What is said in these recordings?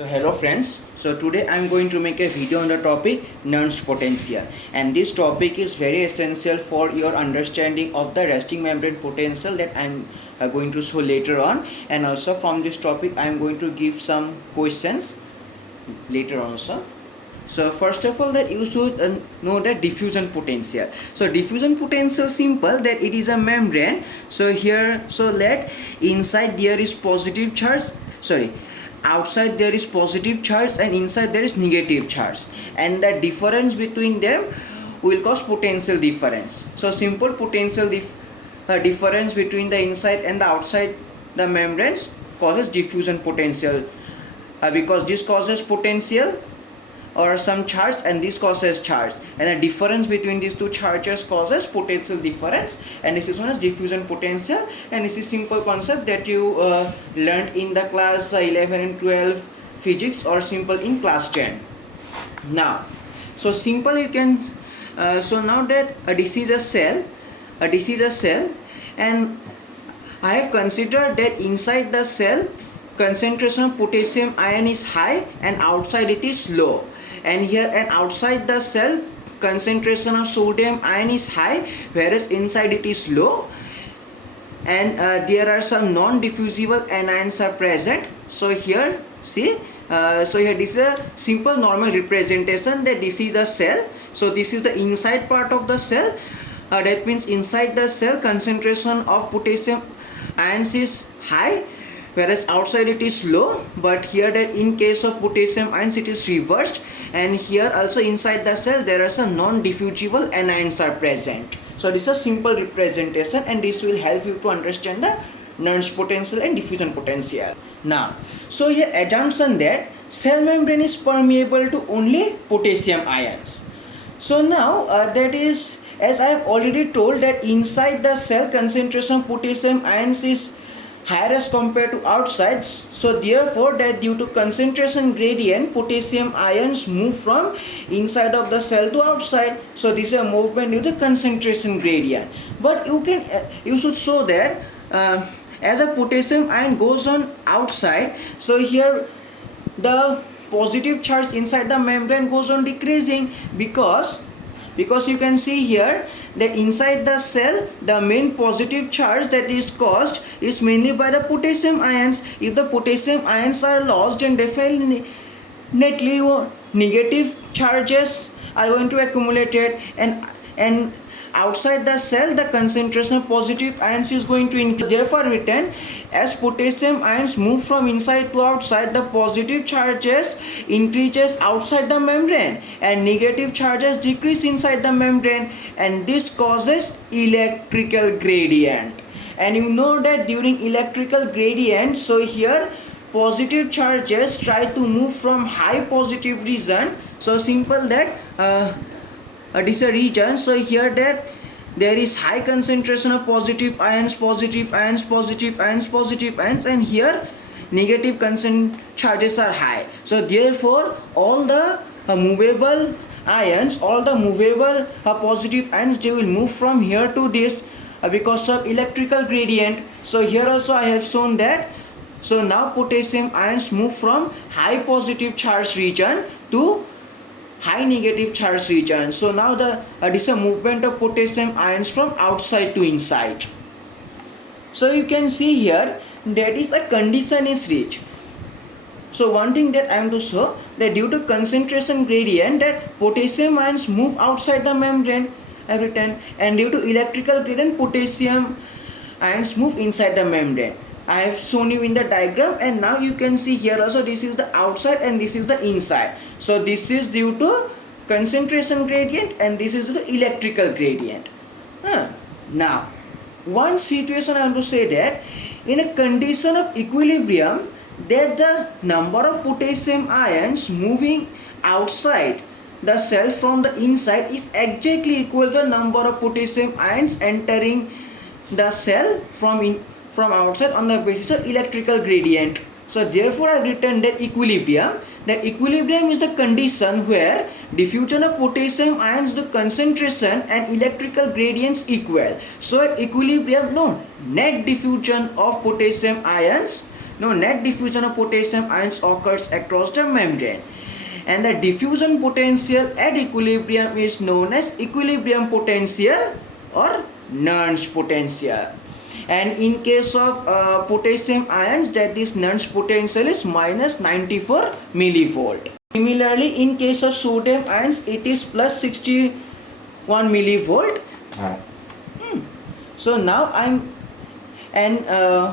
So hello friends, so today I am going to make a video on the topic Nernst potential, and this topic is very essential for your understanding of the resting membrane potential that I am going to show later on, and also from this topic I am going to give some questions later on also. So first of all, that you should know the diffusion potential. So diffusion potential simple that it is a membrane. So here, so let inside there is positive charge, outside there is positive charge and inside there is negative charge, and the difference between them will cause potential difference. So simple potential difference between the inside and the outside the membranes causes diffusion potential, because this causes potential or some charge and this causes charge, and the difference between these two charges causes potential difference, and this is known as diffusion potential. And this is simple concept that you learned in the class 11 and 12 physics, or simple in class 10. Now, so simple you can so now that this is a cell, and I have considered that inside the cell concentration of potassium ion is high and outside it is low, and here and outside the cell concentration of sodium ion is high whereas inside it is low, and there are some non-diffusible anions are present. So here see, so here this is a simple normal representation that this is a cell. So this is the inside part of the cell, that means inside the cell concentration of potassium ions is high whereas outside it is low, but here that in case of potassium ions it is reversed, and here also inside the cell there are some non-diffusible anions are present. So this is a simple representation, and this will help you to understand the Nernst potential and diffusion potential. Now, so here assumption that cell membrane is permeable to only potassium ions. So now that is, as I have already told, that inside the cell concentration of potassium ions is higher as compared to outside. So therefore that due to concentration gradient potassium ions move from inside of the cell to outside. So this is a movement due to concentration gradient. But you should show that as a potassium ion goes on outside, so here the positive charge inside the membrane goes on decreasing, because you can see here that inside the cell the main positive charge that is caused is mainly by the potassium ions. If the potassium ions are lost, then definitely negative charges are going to accumulate, and outside the cell the concentration of positive ions is going to increase. Therefore written, as potassium ions move from inside to outside, the positive charges increases outside the membrane and negative charges decrease inside the membrane, and this causes electrical gradient. And you know that during electrical gradient, so here positive charges try to move from high positive region. So simple that this is a region, so here that there is high concentration of positive ions, and here negative charges are high. So therefore all the movable ions, all the movable positive ions, they will move from here to this because of electrical gradient. So here also I have shown that. So now potassium ions move from high positive charge region to high negative charge region. So now this is a movement of potassium ions from outside to inside. So you can see here that is a condition is reached. So one thing that I am to show, that due to concentration gradient that potassium ions move outside the membrane every time, and due to electrical gradient potassium ions move inside the membrane. I have shown you in the diagram, and now you can see here also this is the outside and this is the inside. So this is due to concentration gradient and this is the electrical gradient. Now one situation I want to say that in a condition of equilibrium, that the number of potassium ions moving outside the cell from the inside is exactly equal to the number of potassium ions entering the cell from outside on the basis of electrical gradient. So therefore I have written that equilibrium. That equilibrium is the condition where diffusion of potassium ions to concentration and electrical gradients equal. So at equilibrium, no, net diffusion of potassium ions no net diffusion of potassium ions occurs across the membrane, and the diffusion potential at equilibrium is known as equilibrium potential or Nernst potential. And in case of potassium ions, that is Nernst potential is minus 94 millivolt. Similarly, in case of sodium ions, it is plus 61 millivolt. So now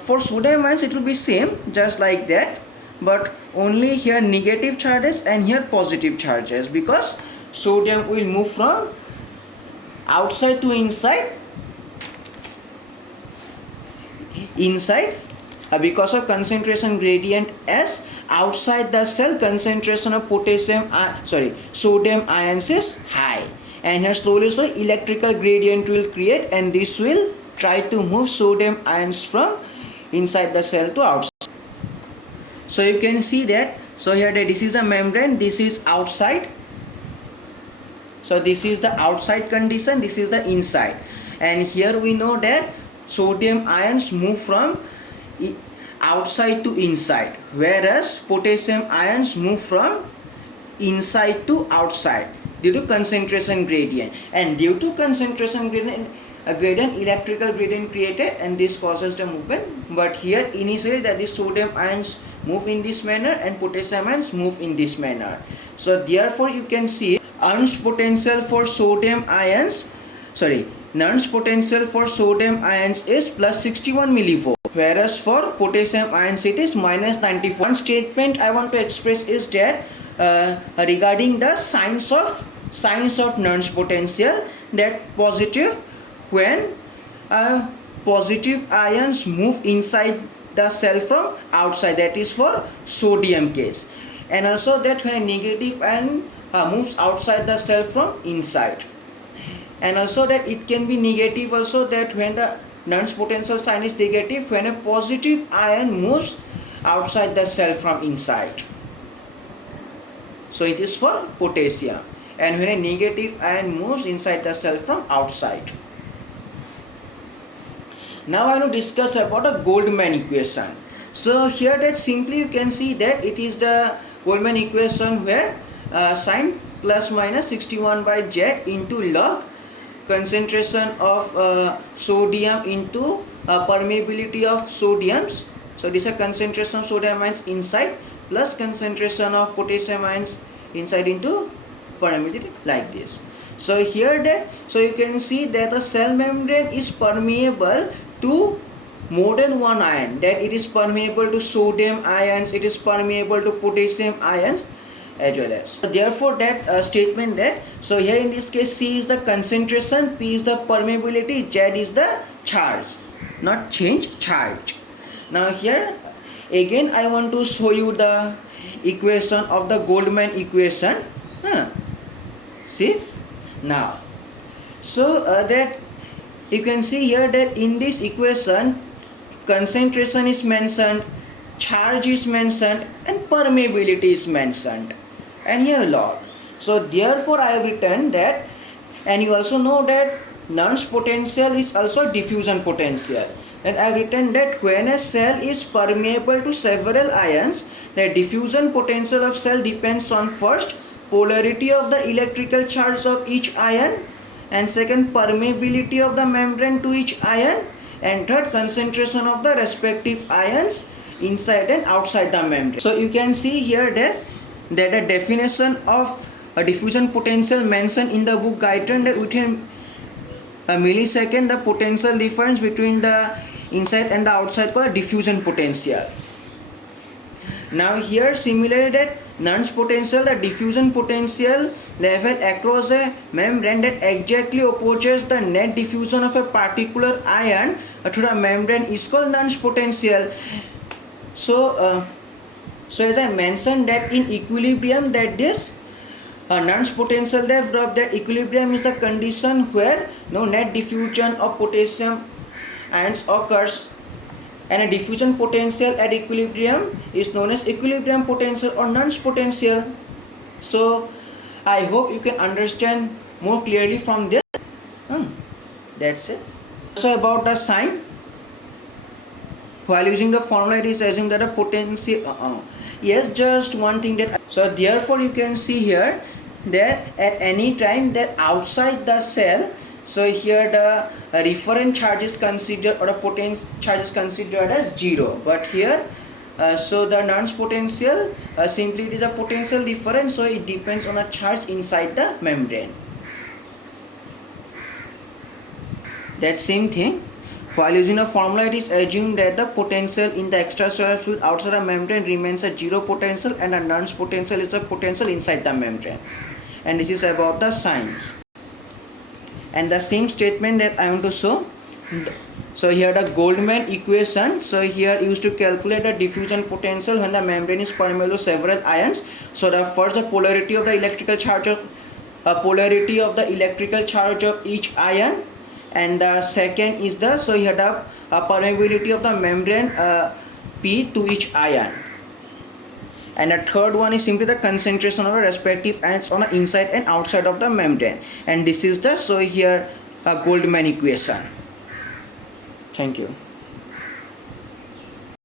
for sodium ions it will be same, just like that, but only here negative charges and here positive charges, because sodium will move from outside to inside because of concentration gradient S. Outside the cell, concentration of sodium ions is high, and here slowly electrical gradient will create, and this will try to move sodium ions from inside the cell to outside. So you can see that, so here this is a membrane, this is outside, so this is the outside condition, this is the inside, and here we know that sodium ions move from outside to inside, whereas potassium ions move from inside to outside due to concentration gradient, and due to concentration gradient electrical gradient created, and this causes the movement. But here initially that is sodium ions move in this manner and potassium ions move in this manner. So therefore you can see Nernst potential for sodium ions is plus 61 millivolt, whereas for potassium ions it is minus 94. One statement I want to express is that regarding the signs of Nernst potential, that positive when positive ions move inside the cell from outside, that is for sodium case, and also that when negative ion moves outside the cell from inside, and also that it can be negative also, that when the Nernst potential sign is negative when a positive ion moves outside the cell from inside, so it is for potassium, and when a negative ion moves inside the cell from outside. Now I want to discuss about a Goldman equation. So here that simply you can see that it is the Goldman equation where sin plus minus 61 by Z into log concentration of sodium into permeability of sodiums. So this is a concentration of sodium ions inside plus concentration of potassium ions inside into permeability, like this. So here that, so you can see that the cell membrane is permeable to more than one ion, that it is permeable to sodium ions, it is permeable to potassium ions as well as. So therefore that statement that, so here in this case C is the concentration, P is the permeability, Z is the charge, not change, charge. Now here again I want to show you the equation of the Goldman equation. See now, so that you can see here that in this equation concentration is mentioned, charge is mentioned, and permeability is mentioned, and here log. So therefore I have written that, and you also know that Nernst potential is also diffusion potential, and I have written that when a cell is permeable to several ions, the diffusion potential of cell depends on first polarity of the electrical charge of each ion, and second permeability of the membrane to each ion, and third concentration of the respective ions inside and outside the membrane. So you can see here that the definition of a diffusion potential mentioned in the book guideline, that within a millisecond the potential difference between the inside and the outside called diffusion potential. Now here similarly that Nernst potential, the diffusion potential level across a membrane that exactly opposes the net diffusion of a particular ion through a membrane is called Nernst potential. So as I mentioned that in equilibrium, that this Nernst potential developed, that equilibrium is the condition where no net diffusion of potassium ions occurs, and a diffusion potential at equilibrium is known as equilibrium potential or Nernst potential. So I hope you can understand more clearly from this. That's it. So about the sign, while using the formula it is assumed that a potential yes, just one thing that so therefore you can see here that at any time that outside the cell, so here the reference charge is considered or the potential charge is considered as 0, but here so the Nernst potential simply it is a potential difference, so it depends on the charge inside the membrane. That same thing, while using a formula it is assumed that the potential in the extracellular fluid outside the membrane remains a 0 potential and a Nernst potential is a potential inside the membrane, and this is about the signs. And the same statement that I want to show, so here the Goldman equation, so here used to calculate the diffusion potential when the membrane is permeable to several ions. So the first, the polarity of the electrical charge of each ion, and the second is the, so here the permeability of the membrane P to each ion, and the third one is simply the concentration of the respective ions on the inside and outside of the membrane, and this is the, so here Goldman equation. Thank you.